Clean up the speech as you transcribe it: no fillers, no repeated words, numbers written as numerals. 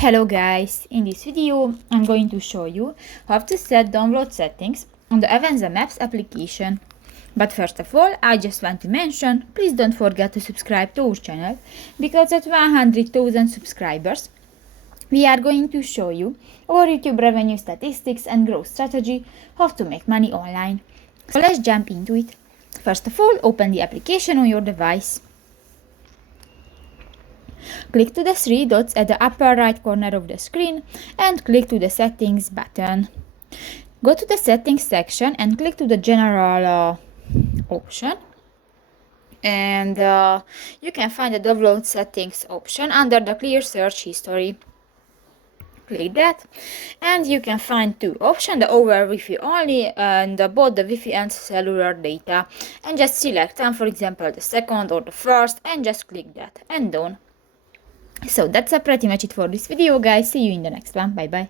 Hello guys, in this video I'm going to show you how to set download settings on the Avenza Maps application. But first of all, I just want to mention, please don't forget to subscribe to our channel, because at 100,000 subscribers we are going to show you our YouTube revenue statistics and growth strategy, how to make money online. So let's jump into it. First of all, open the application on your device. Click to the three dots at the upper right corner of the screen and click to the settings button. Go to the settings section and click to the general option, and you can find the download settings option under the clear search history. Click that and you can find two options, the over Wi-Fi only and both the Wi-Fi and cellular data, and just select one, for example the second or the first, and just click that and done. So that's pretty much it for this video guys. See you in the next one. Bye bye.